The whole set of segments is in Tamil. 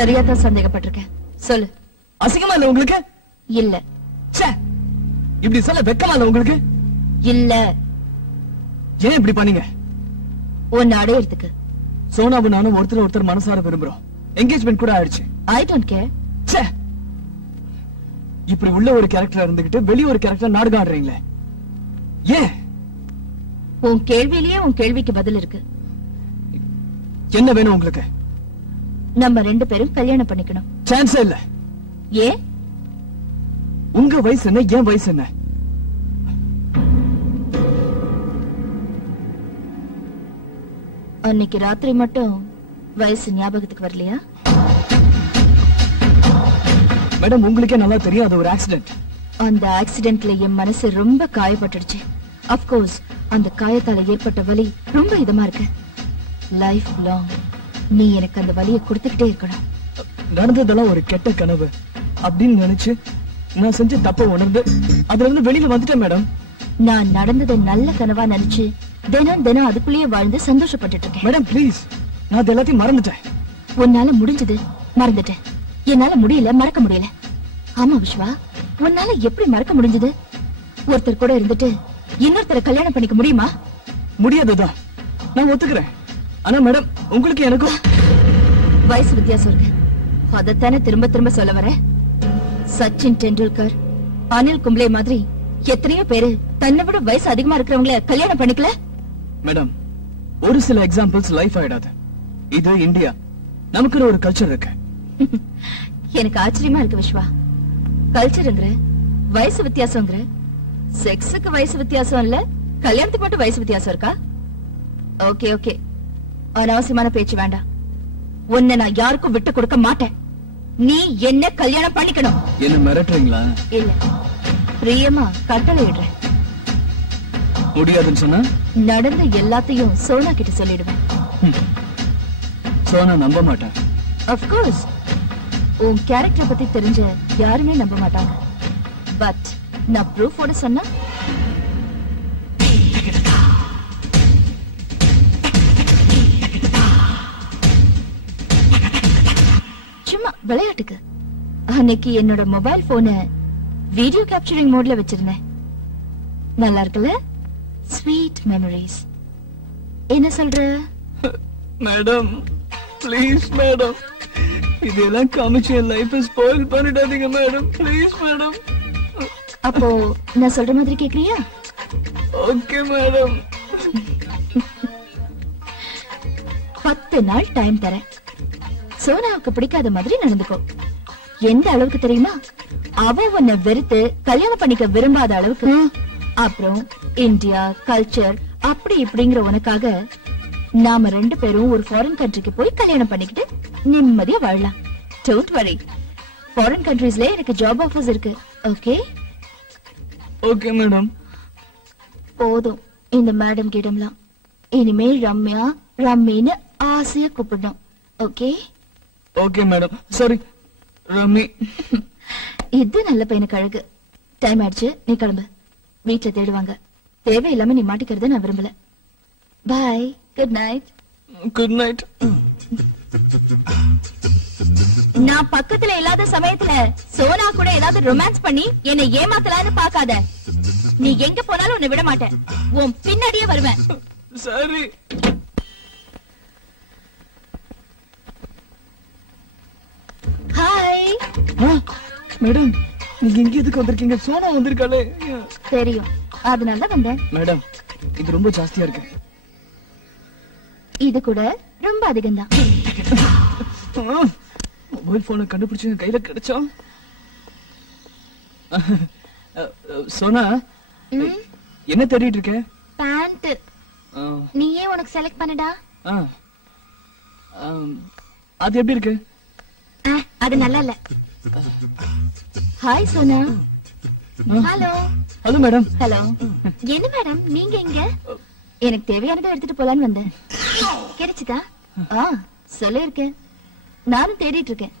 சரியாதான் சந்தேகப்பட்டிருக்கேன். சொல்லு. அசிங்கமா இல்ல உங்களுக்கு? இல்ல. இப்படி சொல்ல வெக்கமா இல்ல உங்களுக்கு? இல்ல. ஏன் இப்படி பண்ணீங்க? உன்னை அடையறதுக்கு. சோனாவும் நானும் ஒருத்தர் மனசார விரும்புறோம். என்கேஜ்மெண்ட் கூட ஆயிடுச்சு. I don't care. இப்படி உள்ள ஒரு கேரக்டரா இருந்துகிட்டு வெளிய ஒரு கேரக்டர் நாடகம் ஆடுறீங்களே, ஏன்? உன் கேள்வியிலேயே உன் கேள்விக்கு பதில் இருக்கு. என்ன வேணும் உங்களுக்கு? நம்ம 2 பேரும் கல்யாணம் பண்ணிக்கணும். சான்ஸே இல்ல. ஏன்? உங்க வயசு என்ன, என் வயசு என்ன? அன்னைக்கு ராத்திரி மட்டும் வயசு ஞாபகத்துக்கு வரலையா? மேடம், உங்களுக்கே நல்லா தெரியும் அது ஒரு ஆக்சிடென்ட். அந்த ஆக்சிடென்ட்ல என் மனசு ரொம்ப காயப்பட்டுடுச்சு. அப்கோர்ஸ் அந்த காயத்தால ஏற்பட்ட வலி ரொம்ப இதமா இருக்கு. லைஃப் லாங் நீ எனக்கு அந்த வலியை கொடுத்துக்கிட்டே இருக்கணும். நடந்ததெல்லாம் ஒரு கெட்ட கனவு அப்படின்னு நினைச்சு நான் செஞ்ச தப்ப உணர்ந்து அதுல இருந்து வெளியில வந்துட்டேன் மேடம். நான் நடந்ததை நல்ல கனவா நினைச்சு தினம் அதுக்குள்ளேயே வாழ்ந்து சந்தோஷப்பட்டுட்டு இருக்கேன். மேடம் ப்ளீஸ், நான் அது எல்லாத்தையும் மறந்துட்டேன். உன்னால முடிஞ்சது மறந்துட்டேன், என்னால முடியல, மறக்க முடியல. ஆமா விஸ்வா, உன்னால எப்படி மறக்க முடிஞ்சது? ஒருத்தர் கூட இருந்துட்டு இன்னொருத்தரை கல்யாணம் பண்ணிக்க முடியுமா? முடியாதுதான், நான் ஒத்துக்கிறேன். ஆனா மேடம், உங்களுக்கு எனக்கும் வயசு வித்தியாசம் இருக்கு. அதத்தானே திரும்ப திரும்ப சொல்ல வர. சச்சின் டெண்டுல்கர், அனில் கும்ப்ளே மாதிரி எத்தனையோ பேரு தன்னை விட வயசு அதிகமா இருக்கிறவங்கள கல்யாணம் பண்ணிக்கல. மேடம், ஒரு சில எக்ஸாம்பிள்ஸ் லைஃப் ஆயிடாது. இது இந்தியா, நமக்கு ஒரு கல்ச்சர் இருக்கு. எனக்கு ஆச்சரியமா இருக்கு விஸ்வா. கல்ச்சருங்கிற, வயசு வித்தியாசங்கிற, செக்ஸுக்கு வயசு வித்தியாசம் இல்ல, கல்யாணத்துக்கு மட்டும் வயசு வித்தியாசம் இருக்கா? ஓகே ஓகே, அனாவசியமான பேச்சு வேண்டாம். உன்னை நான் யாருக்கும் விட்டு கொடுக்க மாட்டேன். நீ என்ன கல்யாணம் பண்ணிக்கணும். என்ன மிரட்டுறீங்களா? இல்ல, பிரியமா கட்டளை இடுறேன். முடியாதுன்னு சொன்னா நடந்த எல்லாத்தையும் சோனா கிட்ட சொல்லிடுவேன். சோனா நம்ப மாட்டேன். Of course, உன் கேரக்டர் பத்தி தெரிஞ்ச யாருமே நம்ப மாட்டாங்க. பட் நான் ப்ரூஃபோட சொன்னா சும்மா விளையாட்டுக்கு. அன்னைக்கு என்னோட மொபைல் போனை வீடியோ கேப்சரிங் மோட்ல வச்சிருந்தேன். நல்லா இருக்குல்ல? Sweet memories. என்ன சொல்ற? மேடம் ப்ளீஸ் மேடம், இதெல்லாம் காமிச்சு என் லைஃப் ஸ்பாயில் பண்ணிடாதீங்க மேடம், ப்ளீஸ் மேடம். அப்போ நான் சொல்ற மாதிரி கேக்குறியா? Okay madam. 10 நாள் டைம் தரேன். சோனாவுக்கு பிடிக்காத மாதிரி நடந்துக்கோ. எந்த அளவுக்கு தெரியுமா? அவ உன்னை வெறுத்து கல்யாணம் பண்ணிக்க விரும்பாத அளவுக்கு. அப்புறம் இந்தியா கல்ச்சர் அப்படி இப்படிங்கிற உனக்காக நாம 2 பேரும் ஒரு ஃபாரின் கண்ட்ரிக்கு போய் கல்யாணம் பண்ணிக்கிட்டு நிம்மதியா வாழலாம். டோன்ட் வரி, ஃபாரின் கண்ட்ரீஸ்ல எனக்கு ஜாப் ஆஃபர்ஸ் இருக்கு. Okay okay madam. போதும் இந்த மேடம் கிட்டம்லாம். இனிமேல் ரம்யா ரம்மின்னு ஆசையா கூப்பிடணும். Okay okay madam. Sorry rummy. இது நல்ல பையனுக்கு அழகு. டைம் ஆயிடுச்சு, நீ கிளம்பு. வீட்டுல தேடுவாங்க. தேவையில்லாம நீ மாட்டிக்கிறத நான் விரும்பல. பாய், குட் நைட். Good night. நான் பக்கத்துல இல்லாத சமயத்துல சோனா கூட ஏதாவது ரொமான்ஸ் பண்ணி என்னை ஏமாத்தலான்னு பாக்காத. நீ எங்க போனாலும் உன்னை விட மாட்டேன். உன் பின்னாடியே வருவேன். சரி. ஹாய். மேடம், நீங்க எங்க எதுக்கு வந்திருக்கீங்க? சோனா வந்திருக்காளே. தெரியும், அதனால வந்தேன். மேடம், இது ரொம்ப ஜாஸ்தியா இருக்கு. இது கூட ரொம்ப அதிகம்தான். மொபைல் போனை கண்டுபிடிச்சு கையில கிடைச்சா. சோனா, என்ன தேடிட்டு இருக்க? பேண்ட். நீயே உனக்கு செலக்ட் பண்ணடா. அது எப்படி இருக்கு? அது நல்லா இல்ல. Hi Sona. Hello. Hello madam. Hello. என்ன மேடம் நீங்க எங்க? எனக்கு தேவையானதை எடுத்துட்டு போலான்னு வந்தேன். கிடைச்சுதா? சொல்லிருக்கேன். நானும் தேடிட்டு இருக்கேன்.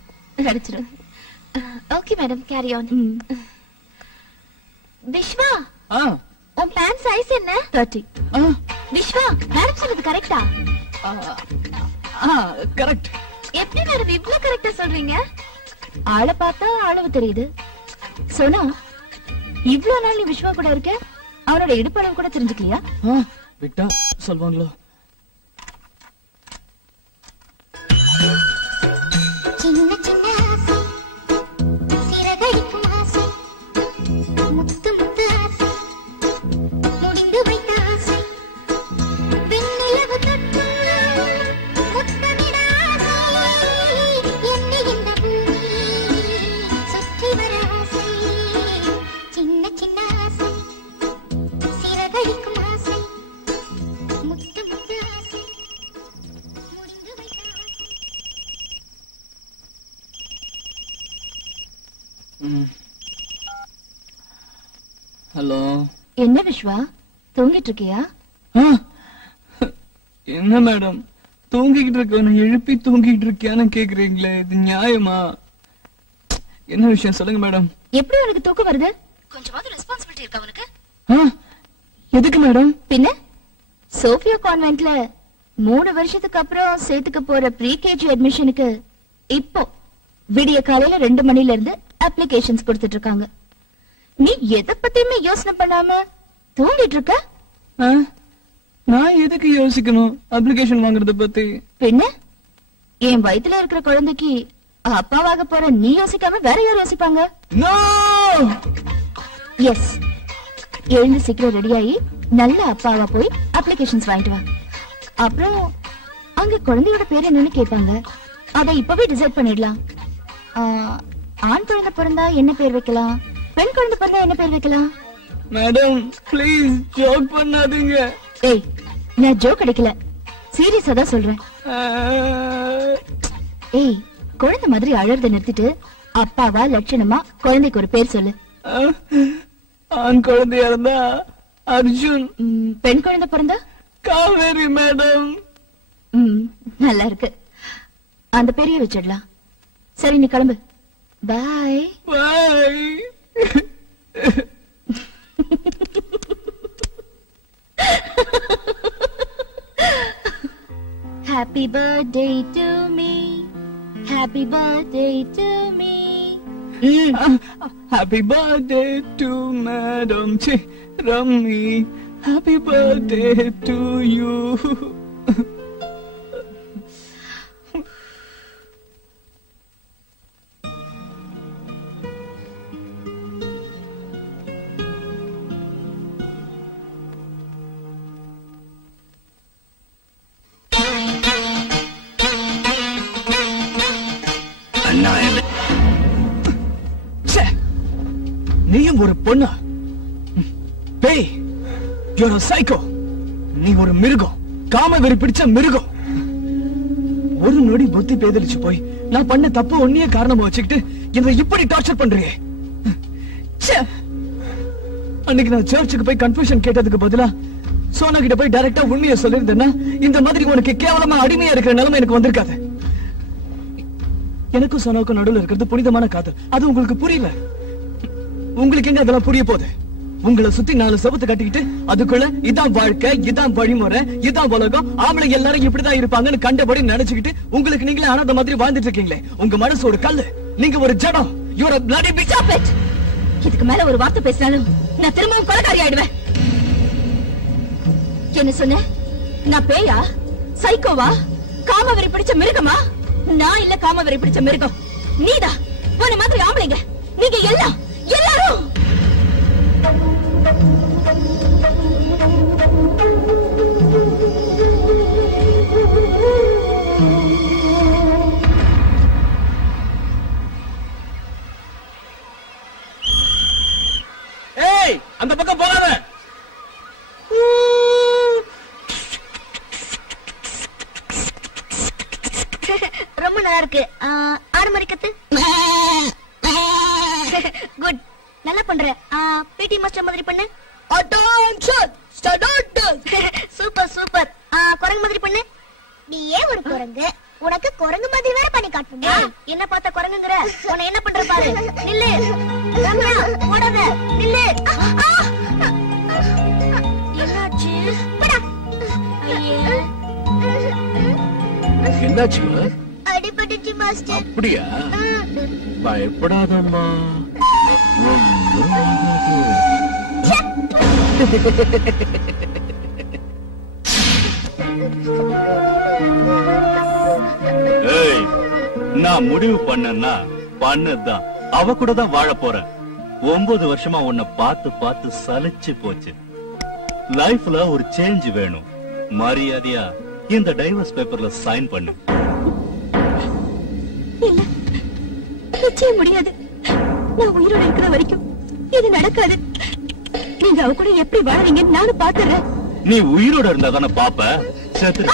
கிடைச்சிடும். Okay madam, carry on. Vishwa, உன் பேண்ட் சைஸ் என்ன? 30. விஸ்வா, மேடம் சொன்னது கரெக்டா? கரெக்ட். எப்படி மேடம் இவ்ளோ கரெக்டா சொல்றீங்க? ஆளை பார்த்தா அளவு தெரியுது. சோனா, இவ்ளோ நாள் நீ விஸ்வா கூட இருக்க, அவனோட இடுப்பளவு கூட தெரிஞ்சுக்கலையா? விட்டா சொல்வாங்களோ? சின்ன சின்ன ஆசை, சிறகடிக்கும் ஆசை, முத்து முத்து ஆசை, முடிந்து வைத்த ஆசை, வெண்ணிலவு தொட்டு முத்தமிட ஆசை, என்னை இந்த பூமி சுற்றி வர ஆசை. சின்ன சின்ன ஆசை, சிறகடிக்கும் ஆசை, முத்து முத்து ஆசை, முடிந்து வைத்த ஆசை. ஹலோ. என்ன விஸ்வா, தூங்கிட்டு இருக்கியா? என்ன மேடம், தூங்கிக்கிட்டு இருக்கவன எழுப்பி தூங்கிட்டு இருக்கியான்னு கேக்குறீங்களே, இது நியாயமா? என்ன விஷயம் சொல்லுங்க மேடம். எப்படி உனக்கு தூக்கம் வருது? கொஞ்சமாவது ரெஸ்பான்சிபிலிட்டி இருக்கா உனக்கு? எதுக்கு மேடம்? பின்ன சோஃபியா கான்வென்ட்ல 3 வருஷத்துக்கு அப்புறம் சேர்த்துக்க போற ப்ரீ கேஜி அட்மிஷனுக்கு இப்போ விடிய காலையில 2 மணில இருந்து அப்ளிகேஷன்ஸ் கொடுத்துட்டு இருக்காங்க. நீ எதை பத்தியுமே யோசனை பண்ணாம தூங்கிட்டு இருக்க? நான் எதுக்கு யோசிக்கணும் அப்ளிகேஷன் வாங்குறத பத்தி? பின்ன என் வயித்துல இருக்கிற குழந்தைக்கு அப்பாவாக போற நீ யோசிக்காம வேற யார் யோசிப்பாங்க? எஸ், எழுந்து சீக்கிரம் ரெடியாயி நல்ல அப்பாவா போய் அப்ளிகேஷன்ஸ் வாங்கிட்டு வா. அப்புறம் அங்க குழந்தையோட பேர் என்னன்னு கேட்பாங்க, அதை இப்பவே டிசைட் பண்ணிடலாம். ஆண் குழந்தை பிறந்தா என்ன பேர் வைக்கலாம், பெண் குழந்தை பிறந்தா என்ன பேர் வைக்கலாம்? மேடம் ப்ளீஸ் ஜோக் பண்ணாதீங்க. ஏய், நான் ஜோக் அடிக்கல, சீரியஸா தான் சொல்றேன். ஏய், குழந்தை மாதிரி அழறத நிறுத்திட்டு அப்பாவா லட்சணமா குழந்தைக்கு ஒரு பேர் சொல்லு. ஆண் குழந்தையா இருந்தா அர்ஜுன். பெண் குழந்தை பிறந்தா காவேரி மேடம். நல்லா இருக்கு, அந்த பேரையே வச்சிடலாம். சரி, நீ கிளம்பு. பாய் பாய். Happy birthday to me, happy birthday to me. Happy birthday to Madam Rammi. Happy birthday to you. நீயும் ஒரு பொண்ணா? பேய், you're a psycho. நீ ஒரு மிருகம், காம வெறி பிடிச்ச மிருகம். ஒரு நொடி புத்தி பேதலிச்சு போய் நான் பண்ண தப்பு ஒன்னியே காரணமா வச்சுக்கிட்டு என்னை இப்படி டார்ச்சர் பண்றியே. அன்னைக்கு நான் சர்ச்சுக்கு போய் கன்ஃபியூஷன் கேட்டதுக்கு பதிலா சோனா கிட்ட போய் டைரக்டா உண்மையை சொல்லிருந்தேன்னா இந்த மாதிரி உனக்கு கேவலமா அடிமையா இருக்கிற நிலைமை எனக்கு வந்திருக்காது. எனக்கும் சோனாவுக்கும் நடுவில் இருக்கிறது புனிதமான காதல், அது உங்களுக்கு புரியல. உங்களுக்கு எங்க அதெல்லாம் புரிய போகுது? உங்களை சுத்தி 4 செவத்து கட்டிக்கிட்டு அதுக்குள்ள இதான் வாழ்க்கை, இதான் வழிமுறை, இதான் உலகம், ஆம்பளை எல்லாரும் இப்படிதான் இருப்பாங்கன்னு கண்டபடி நினைச்சுக்கிட்டு உங்களுக்கு நீங்களே அனாதை மாதிரி வாழ்ந்துட்டு இருக்கீங்களே. உங்க மனசு ஒரு கல்லு, நீங்க ஒரு ஜடம். You're a bloody bitch. Stop it. இதுக்கு மேல ஒரு வார்த்தை பேசினாலும் நான் திரும்பவும் கொலைகாரி ஆயிடுவேன். என்ன சொன்ன? நான் பேயா, சைக்கோவா, காமவெறி பிடிச்ச மிருகமா? நான் இல்ல காமவெறி பிடிச்ச மிருகம், நீதான். உன்னை மாதிரி ஆம்பளைங்க நீங்க எல்லாம் எல்லாரும். ஏய், அந்த பக்கம் போகாத. ரொம்ப நல்லா இருக்கு. ஆடு மாதிரி கத்து. குட், நல்லா பண்ற. பிடி மாஸ்டர் மாதிரி பண்ணு. Attention start. Super super. குரங்கு மாதிரி பண்ணு. நீ ஏன் ஒரு குரங்கு, உனக்கு குரங்கு மாதிரி வேற பண்ணி காட்டுங்க. என்ன பார்த்த குரங்குங்கற? உன்னை என்ன பண்ற பாரு. நில்லு ரம்யா, ஓடாத, நில்லு. என்னாச்சு? போடா. என்னாச்சு? அடிபட்டு போயிடுச்சு மாஸ்டர். அப்படியா? பயப்படாதம்மா. ஏய், நான் முடிவு பண்ணேன்னா பண்ணதான். அவ கூட தான் வாழ போறேன். 9 வருஷமா உன்னை பார்த்து பார்த்து சலிச்சு போச்சு. லைஃப்ல ஒரு சேஞ்ச் வேணும். மரியாதையா இந்த டைவர்ஸ் பேப்பர்ல சைன் பண்ணு. இல்ல, நிச்சயம் முடியாது. நான் உயிரோட இருக்கிற வரைக்கும் இது நடக்காது. நீங்க அவ கூட எப்படி வாழறீங்கன்னு நானும் பாத்துறேன். நீ உயிரோட இருந்தா தானே பாப்ப. செத்து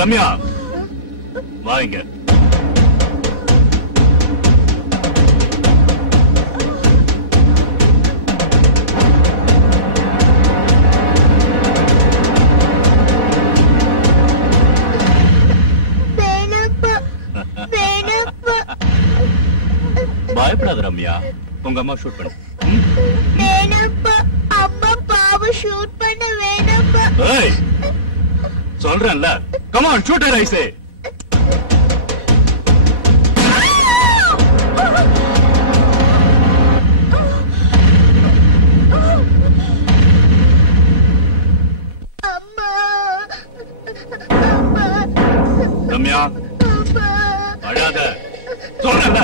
ரம்யா, வாங்க. பயப்படாத ரம்யா, உங்க அம்மா ஷூட் பண்ணு. வேணாப்பா, அம்மா பாவம் ஷூட் பண்ண வேணாப்பா. ஏய், சொல்றேன்ல, come on shoot her I say. அம்மா அம்மா ரம்யா, அழாத, சொல்றேன்ல.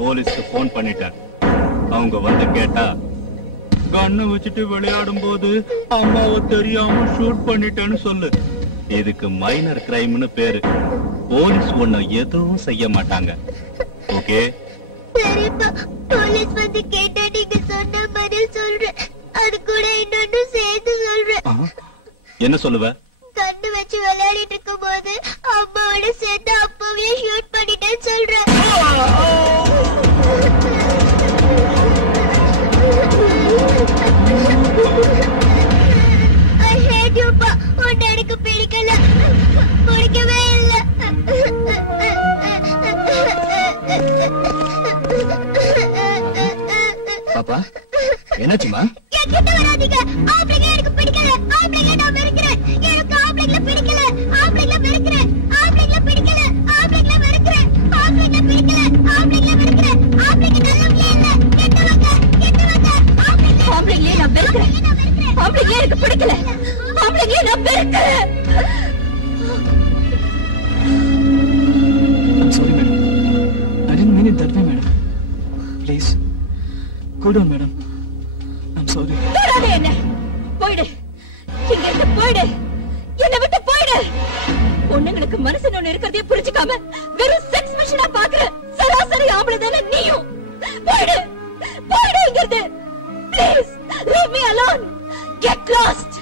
போலீஸ்க்கு போன் பண்ணிட்டேன். அவங்க வந்து கேட்டா கண்ணை வச்சுட்டு விளையாடும் போது அம்மாவை தெரியாம ஷூட் பண்ணிட்டேன்னு சொல்லு. இதுக்கு மைனர் கிரைம்னு பேரு. போலீஸ் ஒண்ணு எதுவும் செய்ய மாட்டாங்க. ஓகே? சரிப்பா, போலீஸ் வந்து கேட்டா நீங்க சொன்ன மாதிரி சொல்றேன். அது கூட இன்னொன்னு சேர்த்து சொல்றேன். என்ன சொல்லுவ? கண்ணு வச்சு விளையாடிட்டு இருக்கும் போது அம்மாவோட சேர்ந்து அப்பவே ஷூட் பண்ணிட்டேன்னு சொல்றேன். I hate you, pa. உன்னை எனக்கு பிடிக்கல, பிடிக்கவே இல்ல. பாப்பா, என்னாச்சுமா? என்கிட்ட வராதீங்க. ஆம்பளைங்க எனக்கு பிடிக்கல. ஆம்பளைங்க நான் வெறுக்கிறேன். எனக்கு ஆம்பளைங்கள பிடிக்கல. ஆம்பளைங்கள வெறுக்கிறேன். ஆம்பளைங்கள பிடிக்கல. ஆம்பளைங்கள வெறுக்கிறேன். ஆம்பளைங்கள பிடிக்கல. ஆம்பளைங்கள வெறுக்கிறேன். ஆம்பளைங்க நல்லவங்களே இல்ல. கெட்டவங்க, கெட்டவங்க. ஆம்பளைங்களே நான் வெறுக்கிறேன். ஆம்பளைங்களே எனக்கு பிடிக்கல. ஆம்பளைங்களே நான் வெறுக்கிறேன். I'm sorry, madam. I didn't mean it that way, madam. Please, cool down, madam. I'm sorry. தொடாதே என்ன. போயிடு. இங்க இருந்து போயிடு. என்னை விட்டு போயிடு. பொண்ணுங்களுக்கு மனசுன்னு ஒண்ணு இருக்கிறதே புரிஞ்சுக்காம வெறும் செக்ஸ் மிஷினா பாக்குற சராசரி ஆம்பளை தானே நீயும். போயிடு. போயிடு இங்கிருந்து. Please, leave me alone. Get lost.